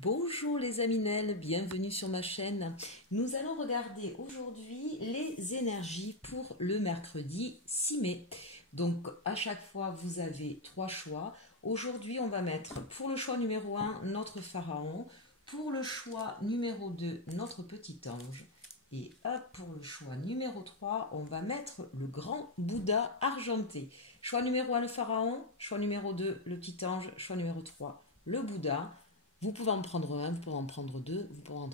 Bonjour les Aminelles, bienvenue sur ma chaîne. Nous allons regarder aujourd'hui les énergies pour le mercredi 6 mai. Donc à chaque fois vous avez trois choix. Aujourd'hui on va mettre pour le choix numéro 1 notre pharaon, pour le choix numéro 2 notre petit ange et hop, pour le choix numéro 3 on va mettre le grand Bouddha argenté. Choix numéro 1 le pharaon, choix numéro 2 le petit ange, choix numéro 3 le Bouddha. Vous pouvez en prendre un, vous pouvez en prendre deux, vous pouvez en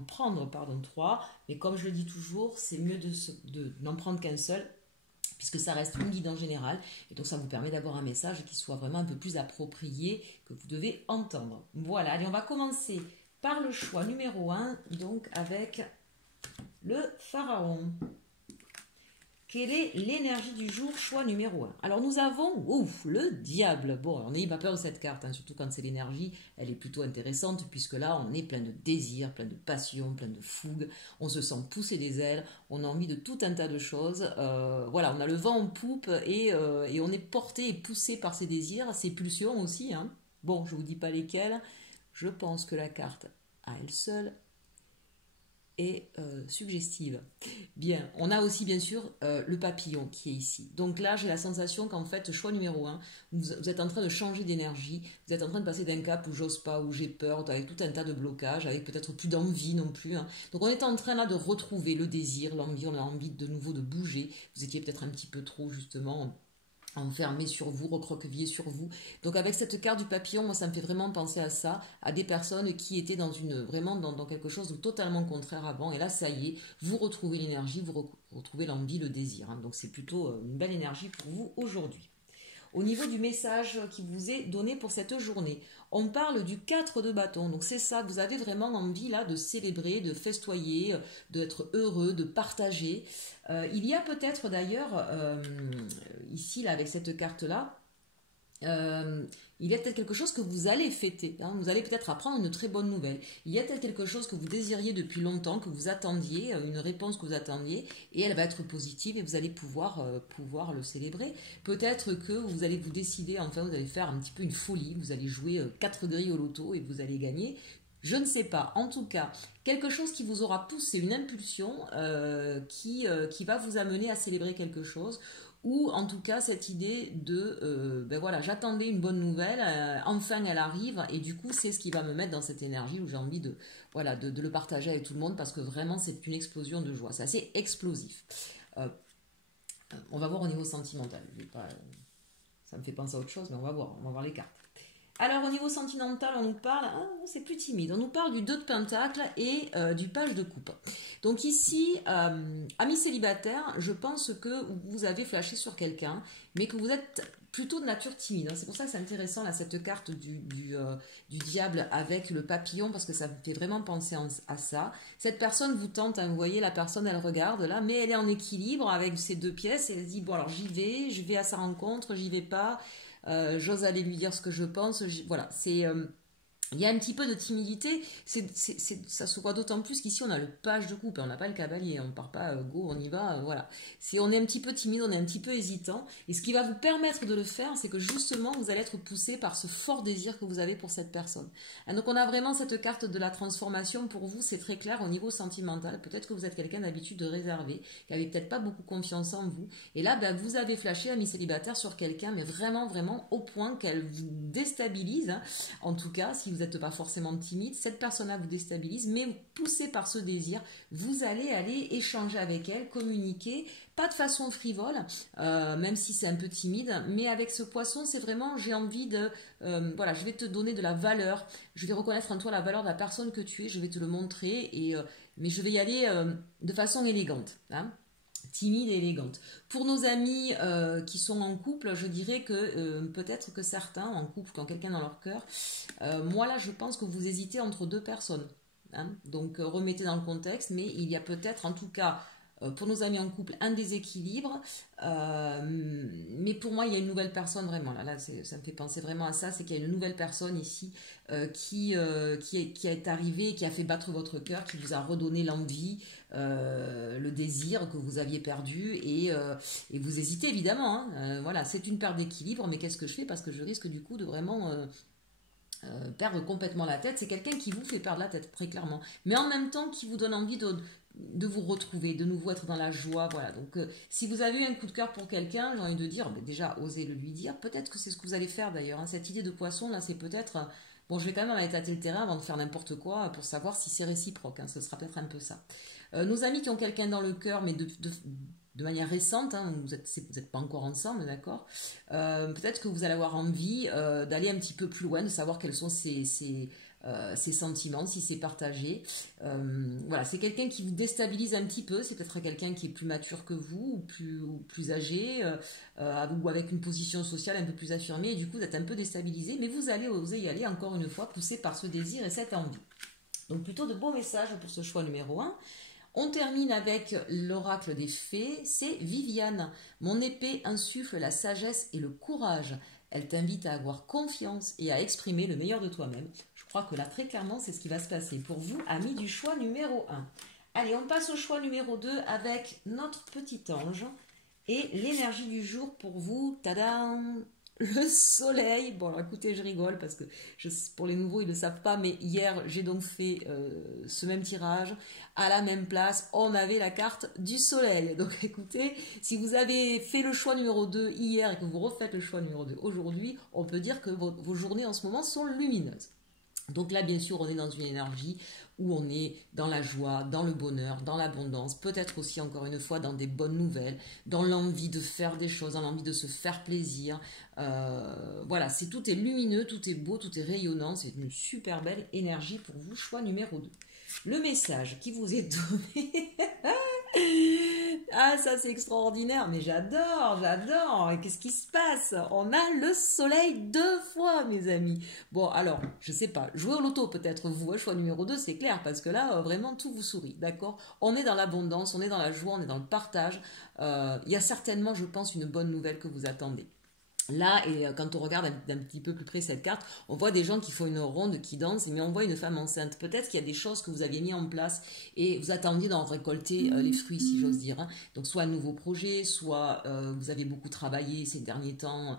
prendre trois, mais comme je le dis toujours, c'est mieux n'en prendre qu'un seul, puisque ça reste une guide en général, et donc ça vous permet d'avoir un message qui soit vraiment un peu plus approprié, que vous devez entendre. Voilà, allez, on va commencer par le choix numéro 1, donc avec le pharaon. Quelle est l'énergie du jour, choix numéro 1? Alors nous avons, le diable. Bon, on n'ayez pas peur de cette carte, hein, surtout quand c'est l'énergie, elle est plutôt intéressante, puisque là on est plein de désirs, plein de passion, plein de fougue, on se sent pousser des ailes, on a envie de tout un tas de choses. Voilà, on a le vent en poupe et on est porté et poussé par ces désirs, ces pulsions aussi. Hein. Bon, je ne vous dis pas lesquelles, je pense que la carte à elle seule et suggestive. Bien, on a aussi bien sûr le papillon qui est ici. Donc là, j'ai la sensation qu'en fait, choix numéro 1, vous êtes en train de changer d'énergie, vous êtes en train de passer d'un cap où j'ose pas, où j'ai peur, avec tout un tas de blocages, avec peut-être plus d'envie non plus. Hein. Donc on est en train là de retrouver le désir, l'envie, on a envie de nouveau de bouger. Vous étiez peut-être un petit peu trop justement enfermé sur vous, recroquevillé sur vous. Donc avec cette carte du papillon, moi ça me fait vraiment penser à ça, à des personnes qui étaient vraiment dans quelque chose de totalement contraire avant, et là ça y est, vous retrouvez l'énergie, vous retrouvez l'envie, le désir. Hein. Donc c'est plutôt une belle énergie pour vous aujourd'hui. Au niveau du message qui vous est donné pour cette journée, on parle du 4 de bâton. Donc c'est ça, vous avez vraiment envie là de célébrer, de festoyer, d'être heureux, de partager. Il y a peut-être d'ailleurs, ici là avec cette carte-là, il y a peut-être quelque chose que vous allez fêter. Hein. Vous allez peut-être apprendre une très bonne nouvelle. Il y a peut-être quelque chose que vous désiriez depuis longtemps, que vous attendiez, une réponse que vous attendiez, et elle va être positive et vous allez pouvoir le célébrer. Peut-être que vous allez vous décider, enfin vous allez faire un petit peu une folie, vous allez jouer 4 grilles au loto et vous allez gagner. Je ne sais pas. En tout cas, quelque chose qui vous aura poussé, une impulsion qui va vous amener à célébrer quelque chose, ou en tout cas cette idée de ben voilà, j'attendais une bonne nouvelle, enfin elle arrive, et du coup c'est ce qui va me mettre dans cette énergie où j'ai envie de le partager avec tout le monde, parce que vraiment c'est une explosion de joie, c'est assez explosif. On va voir au niveau sentimental. Ça me fait penser à autre chose, mais on va voir les cartes. Alors au niveau sentimental, on nous parle, c'est plus timide, on nous parle du 2 de pentacle et du page de coupe. Donc ici, amis célibataires, je pense que vous avez flashé sur quelqu'un, mais que vous êtes plutôt de nature timide. Hein. C'est pour ça que c'est intéressant là, cette carte du diable avec le papillon, parce que ça me fait vraiment penser à ça. Cette personne vous tente, hein, vous voyez, la personne elle regarde là, mais elle est en équilibre avec ses deux pièces, et elle se dit, bon alors je vais à sa rencontre, j'y vais pas. J'ose aller lui dire ce que je pense. Voilà, il y a un petit peu de timidité, ça se voit d'autant plus qu'ici on a le page de coupe, on n'a pas le cavalier, on ne part pas, go, on y va, voilà. On est un petit peu timide, on est un petit peu hésitant, et ce qui va vous permettre de le faire, c'est que justement vous allez être poussé par ce fort désir que vous avez pour cette personne. Et donc on a vraiment cette carte de la transformation pour vous, c'est très clair au niveau sentimental. Peut-être que vous êtes quelqu'un d'habitude de réservé, qui n'avait peut-être pas beaucoup confiance en vous, et là ben, vous avez flashé, amis célibataires, sur quelqu'un, mais vraiment, vraiment au point qu'elle vous déstabilise, hein. En tout cas, si vous n'êtes pas forcément timide, cette personne-là vous déstabilise, mais poussé par ce désir, vous allez aller échanger avec elle, communiquer, pas de façon frivole, même si c'est un peu timide, mais avec ce poisson, c'est vraiment, j'ai envie de, voilà, je vais te donner de la valeur, je vais reconnaître en toi la valeur de la personne que tu es, je vais te le montrer, mais je vais y aller de façon élégante, hein. Timide et élégante. Pour nos amis qui sont en couple, je dirais que peut-être que certains en couple, qui ont quelqu'un dans leur cœur, moi là je pense que vous hésitez entre deux personnes. Hein. Donc remettez dans le contexte, mais il y a peut-être en tout cas pour nos amis en couple un déséquilibre, mais pour moi il y a une nouvelle personne vraiment, ça me fait penser vraiment à ça, c'est qu'il y a une nouvelle personne ici qui est arrivée, qui a fait battre votre cœur, qui vous a redonné l'envie, le désir que vous aviez perdu, et vous hésitez évidemment, hein. Voilà, c'est une perte d'équilibre, mais qu'est-ce que je fais, parce que je risque du coup de vraiment perdre complètement la tête. C'est quelqu'un qui vous fait perdre la tête, très clairement. Mais en même temps, qui vous donne envie de vous retrouver, de nouveau être dans la joie. Voilà. Donc, si vous avez eu un coup de cœur pour quelqu'un, j'ai envie de dire, déjà, osez le lui dire. Peut-être que c'est ce que vous allez faire d'ailleurs. Hein. Cette idée de poisson, là, c'est peut-être... bon, je vais quand même aller tâter le terrain avant de faire n'importe quoi pour savoir si c'est réciproque. Hein. Ce sera peut-être un peu ça. Nos amis qui ont quelqu'un dans le cœur, mais de manière récente, hein, vous n'êtes pas encore ensemble, d'accord. Peut-être que vous allez avoir envie d'aller un petit peu plus loin, de savoir quels sont ses sentiments, si c'est partagé. Voilà, c'est quelqu'un qui vous déstabilise un petit peu, c'est peut-être quelqu'un qui est plus mature que vous, ou plus âgé, ou avec une position sociale un peu plus affirmée, et du coup vous êtes un peu déstabilisé, mais vous allez oser y aller encore une fois, poussé par ce désir et cette envie. Donc plutôt de beaux messages pour ce choix numéro 1. On termine avec l'oracle des fées, c'est Viviane. Mon épée insuffle la sagesse et le courage. Elle t'invite à avoir confiance et à exprimer le meilleur de toi-même. Je crois que là, très clairement, c'est ce qui va se passer pour vous, amis du choix numéro 1. Allez, on passe au choix numéro 2 avec notre petit ange et l'énergie du jour pour vous. Tadam! Le soleil. Bon, alors écoutez, je rigole parce que pour les nouveaux, ils ne le savent pas, mais hier, j'ai donc fait ce même tirage. À la même place, on avait la carte du soleil. Donc écoutez, si vous avez fait le choix numéro 2 hier et que vous refaites le choix numéro 2 aujourd'hui, on peut dire que vos journées en ce moment sont lumineuses. Donc là, bien sûr, on est dans une énergie où on est dans la joie, dans le bonheur, dans l'abondance, peut-être aussi, encore une fois, dans des bonnes nouvelles, dans l'envie de faire des choses, dans l'envie de se faire plaisir. Voilà, tout est lumineux, tout est beau, tout est rayonnant. C'est une super belle énergie pour vous, choix numéro 2. Le message qui vous est donné... Ah, ça c'est extraordinaire, mais j'adore. Et qu'est-ce qui se passe? On a le soleil 2 fois, mes amis. Bon, alors, je sais pas, jouez au loto peut-être, vous, choix numéro 2, c'est clair, parce que là, vraiment, tout vous sourit, d'accord? On est dans l'abondance, on est dans la joie, on est dans le partage. Il y a certainement, je pense, une bonne nouvelle que vous attendez. Là, et quand on regarde d'un petit peu plus près cette carte, on voit des gens qui font une ronde, qui dansent, mais on voit une femme enceinte. Peut-être qu'il y a des choses que vous aviez mis en place et vous attendiez d'en récolter les fruits, si j'ose dire. Hein. Donc, soit un nouveau projet, soit vous avez beaucoup travaillé ces derniers temps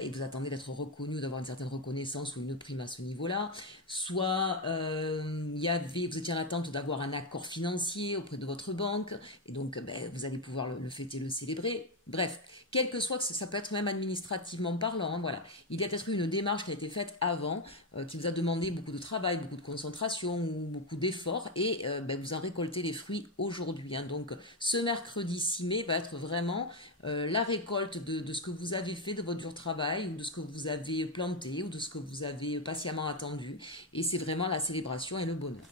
et vous attendez d'être reconnu, d'avoir une certaine reconnaissance ou une prime à ce niveau-là. Soit vous étiez en attente d'avoir un accord financier auprès de votre banque et donc vous allez pouvoir le fêter, le célébrer. Bref, quel que soit, ça peut être même administrativement parlant, hein, voilà. Il y a peut-être eu une démarche qui a été faite avant, qui vous a demandé beaucoup de travail, beaucoup de concentration ou beaucoup d'efforts, et vous en récoltez les fruits aujourd'hui. Hein. Donc ce mercredi 6 mai va être vraiment la récolte de ce que vous avez fait, de votre dur travail, ou de ce que vous avez planté, ou de ce que vous avez patiemment attendu, et c'est vraiment la célébration et le bonheur.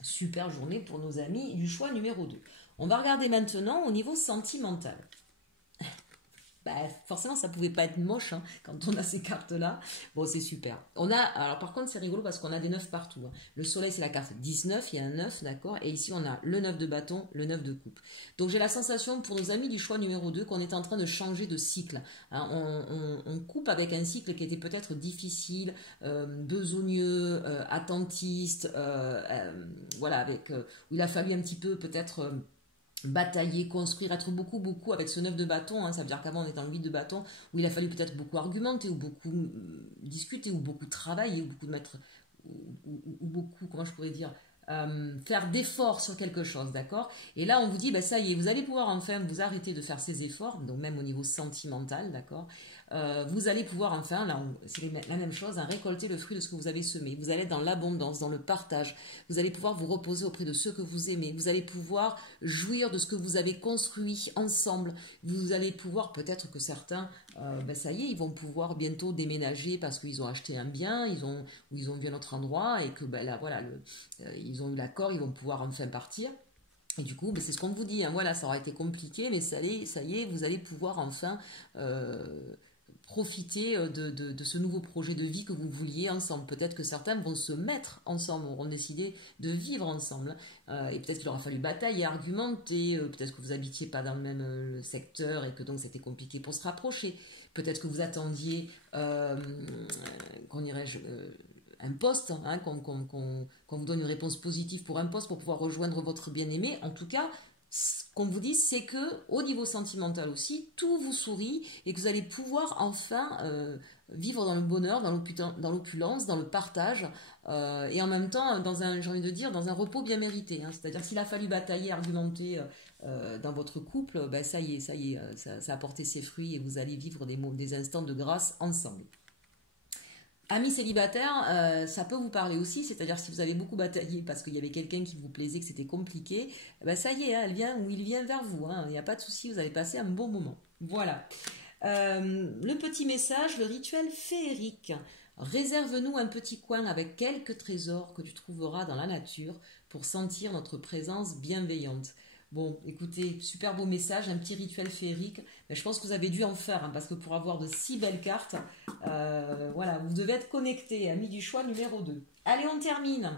Super journée pour nos amis du choix numéro 2. On va regarder maintenant au niveau sentimental. Forcément, ça pouvait pas être moche hein, quand on a ces cartes-là. Bon, c'est super. Alors par contre, c'est rigolo parce qu'on a des 9 partout. Hein. Le soleil, c'est la carte 19, il y a un 9, d'accord. Et ici, on a le 9 de bâton, le 9 de coupe. Donc, j'ai la sensation, pour nos amis du choix numéro 2, qu'on est en train de changer de cycle. Hein, on coupe avec un cycle qui était peut-être difficile, besogneux, attentiste, voilà, où il a fallu un petit peu peut-être... batailler, construire, être beaucoup avec ce 9 de bâton, hein, ça veut dire qu'avant on était en 8 de bâton, où il a fallu peut-être beaucoup argumenter, ou beaucoup discuter, ou beaucoup travailler, ou beaucoup mettre, ou beaucoup, comment je pourrais dire, faire d'efforts sur quelque chose, d'accord? Et là on vous dit, ça y est, vous allez pouvoir enfin vous arrêter de faire ces efforts, donc même au niveau sentimental, d'accord? Vous allez pouvoir enfin, là c'est la même chose, hein, récolter le fruit de ce que vous avez semé. Vous allez être dans l'abondance, dans le partage. Vous allez pouvoir vous reposer auprès de ceux que vous aimez. Vous allez pouvoir jouir de ce que vous avez construit ensemble. Vous allez pouvoir, peut-être que certains, ça y est, ils vont pouvoir bientôt déménager parce qu'ils ont acheté un bien, ou ils ont vu un autre endroit et que là, voilà, ils ont eu l'accord, ils vont pouvoir enfin partir. Et du coup, c'est ce qu'on vous dit, hein, voilà, ça aura été compliqué, mais ça y est, vous allez pouvoir enfin profiter de ce nouveau projet de vie que vous vouliez ensemble. Peut-être que certains vont se mettre ensemble, auront décidé de vivre ensemble. Et peut-être qu'il aura fallu batailler, argumenter, peut-être que vous habitiez pas dans le même secteur et que donc c'était compliqué pour se rapprocher. Peut-être que vous attendiez, qu'on irait-je... un poste, hein, qu'on vous donne une réponse positive pour un poste pour pouvoir rejoindre votre bien-aimé. En tout cas, ce qu'on vous dit, c'est que au niveau sentimental aussi, tout vous sourit et que vous allez pouvoir enfin vivre dans le bonheur, dans l'opulence, dans le partage, et en même temps, j'ai envie de dire, dans un repos bien mérité. Hein. C'est-à-dire s'il a fallu batailler, argumenter dans votre couple, ben ça y est, ça a porté ses fruits et vous allez vivre des instants de grâce ensemble. Amis célibataires, ça peut vous parler aussi, c'est-à-dire si vous avez beaucoup bataillé parce qu'il y avait quelqu'un qui vous plaisait, que c'était compliqué, ben ça y est, hein, elle vient ou il vient vers vous, hein, il n'y a pas de souci, vous allez passer un bon moment. Voilà. Le petit message, le rituel féerique. Réserve-nous un petit coin avec quelques trésors que tu trouveras dans la nature pour sentir notre présence bienveillante. Bon, écoutez, super beau message, un petit rituel féerique. Mais je pense que vous avez dû en faire, hein, parce que pour avoir de si belles cartes, voilà, vous devez être connecté, ami du choix numéro 2. Allez, on termine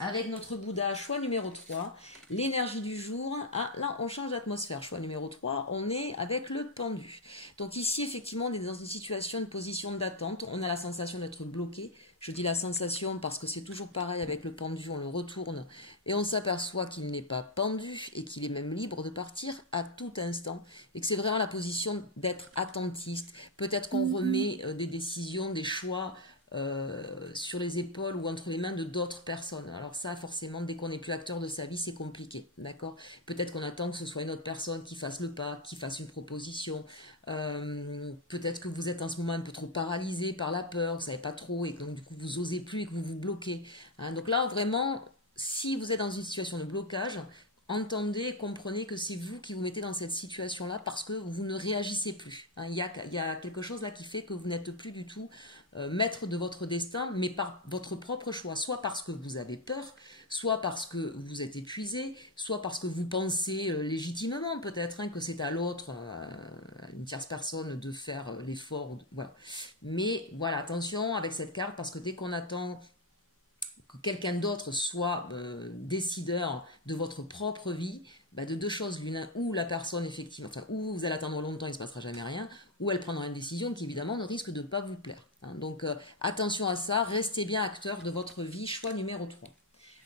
avec notre Bouddha, choix numéro 3, l'énergie du jour. Ah, là, on change d'atmosphère. Choix numéro 3, on est avec le pendu. Donc ici, effectivement, on est dans une situation, une position d'attente. On a la sensation d'être bloqué. Je dis la sensation parce que c'est toujours pareil avec le pendu, on le retourne et on s'aperçoit qu'il n'est pas pendu et qu'il est même libre de partir à tout instant. Et que c'est vraiment la position d'être attentiste. Peut-être qu'on remet des décisions, des choix sur les épaules ou entre les mains de d'autres personnes. Alors ça, forcément, dès qu'on n'est plus acteur de sa vie, c'est compliqué, d'accord? Peut-être qu'on attend que ce soit une autre personne qui fasse le pas, qui fasse une proposition. Peut-être que vous êtes en ce moment un peu trop paralysé par la peur, vous ne savez pas trop, et que donc du coup vous osez plus et que vous vous bloquez. Hein. Donc là, vraiment, si vous êtes dans une situation de blocage, entendez et comprenez que c'est vous qui vous mettez dans cette situation-là parce que vous ne réagissez plus. Hein. Il y a quelque chose là qui fait que vous n'êtes plus du tout maître de votre destin, mais par votre propre choix, soit parce que vous avez peur, soit parce que vous êtes épuisé, soit parce que vous pensez légitimement peut-être hein, que c'est à l'autre, à une tierce personne de faire l'effort. Voilà. Mais voilà, attention avec cette carte, parce que dès qu'on attend que quelqu'un d'autre soit décideur de votre propre vie, bah de deux choses l'une, ou la personne effectivement, enfin, ou vous allez attendre longtemps, il ne se passera jamais rien, ou elle prendra une décision qui évidemment ne risque de ne pas vous plaire. Hein. Donc attention à ça, restez bien acteur de votre vie, choix numéro 3.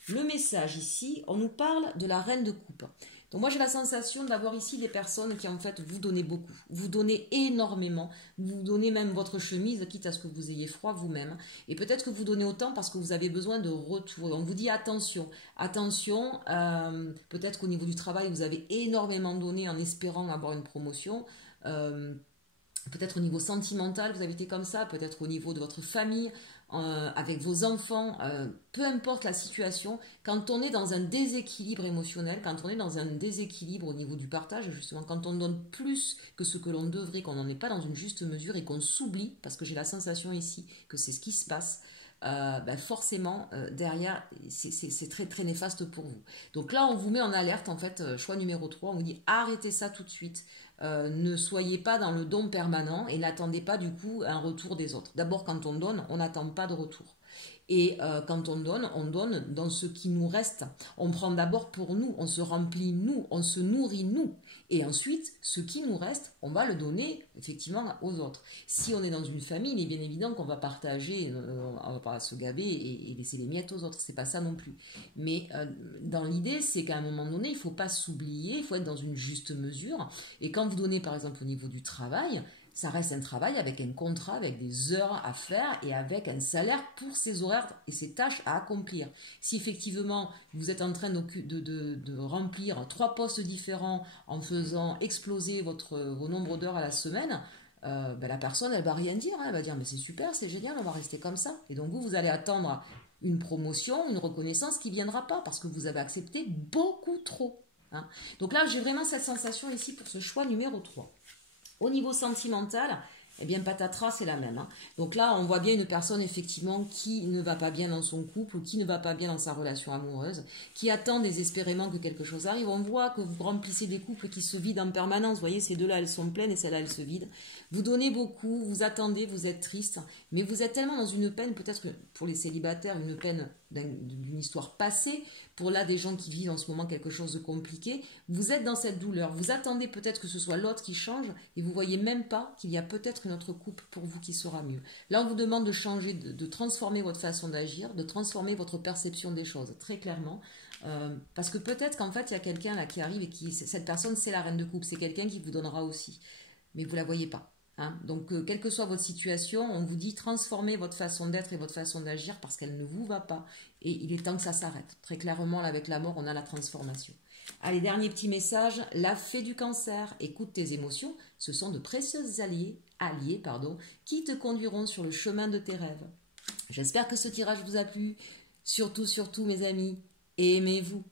Le message ici, on nous parle de la reine de coupe. Donc moi j'ai la sensation d'avoir ici des personnes qui en fait vous donnez beaucoup, vous donnez énormément, vous donnez même votre chemise, quitte à ce que vous ayez froid vous-même, et peut-être que vous donnez autant parce que vous avez besoin de retour. On vous dit attention, attention, peut-être qu'au niveau du travail vous avez énormément donné en espérant avoir une promotion, peut-être au niveau sentimental vous avez été comme ça, peut-être au niveau de votre famille, avec vos enfants, peu importe la situation, quand on est dans un déséquilibre émotionnel, quand on est dans un déséquilibre au niveau du partage, justement, quand on donne plus que ce que l'on devrait, qu'on n'en est pas dans une juste mesure et qu'on s'oublie, parce que j'ai la sensation ici que c'est ce qui se passe, ben forcément, derrière, c'est très, très néfaste pour vous. Donc là, on vous met en alerte, en fait, choix numéro 3, on vous dit arrêtez ça tout de suite. Ne soyez pas dans le don permanent et n'attendez pas du coup un retour des autres. D'abord, quand on donne, on n'attend pas de retour. Et quand on donne dans ce qui nous reste. On prend d'abord pour nous, on se remplit nous, on se nourrit nous. Et ensuite, ce qui nous reste, on va le donner effectivement aux autres. Si on est dans une famille, il est bien évident qu'on va partager, on ne va pas se gaver et laisser les miettes aux autres. C'est pas ça non plus. Mais dans l'idée, c'est qu'à un moment donné, il ne faut pas s'oublier, il faut être dans une juste mesure. Et quand vous donnez par exemple au niveau du travail, ça reste un travail avec un contrat, avec des heures à faire et avec un salaire pour ses horaires et ses tâches à accomplir. Si effectivement vous êtes en train de remplir 3 postes différents en faisant exploser vos nombres d'heures à la semaine, ben la personne elle va rien dire, hein, elle va dire mais c'est super, c'est génial, on va rester comme ça. Et donc vous allez attendre une promotion, une reconnaissance qui ne viendra pas parce que vous avez accepté beaucoup trop. Hein. Donc là j'ai vraiment cette sensation ici pour ce choix numéro 3. Au niveau sentimental, eh bien patatras, c'est la même. Hein. Donc là, on voit bien une personne effectivement qui ne va pas bien dans son couple ou qui ne va pas bien dans sa relation amoureuse, qui attend désespérément que quelque chose arrive. On voit que vous remplissez des couples qui se vident en permanence. Vous voyez, ces deux-là, elles sont pleines et celle-là, elles se vident. Vous donnez beaucoup, vous attendez, vous êtes triste, mais vous êtes tellement dans une peine, peut-être que pour les célibataires, une peine d'une histoire passée, pour là des gens qui vivent en ce moment quelque chose de compliqué, vous êtes dans cette douleur, vous attendez peut-être que ce soit l'autre qui change et vous voyez même pas qu'il y a peut-être une autre couple pour vous qui sera mieux. Là on vous demande de changer, de transformer votre façon d'agir, de transformer votre perception des choses, très clairement, parce que peut-être qu'en fait il y a quelqu'un là qui arrive et cette personne c'est la reine de coupe, c'est quelqu'un qui vous donnera aussi, mais vous la voyez pas. Hein. Donc, quelle que soit votre situation, on vous dit transformez votre façon d'être et votre façon d'agir parce qu'elle ne vous va pas. Et il est temps que ça s'arrête. Très clairement, là, avec la mort, on a la transformation. Allez, dernier petit message. La fée du cancer, écoute tes émotions. Ce sont de précieuses alliés, qui te conduiront sur le chemin de tes rêves. J'espère que ce tirage vous a plu. Surtout, mes amis, aimez-vous.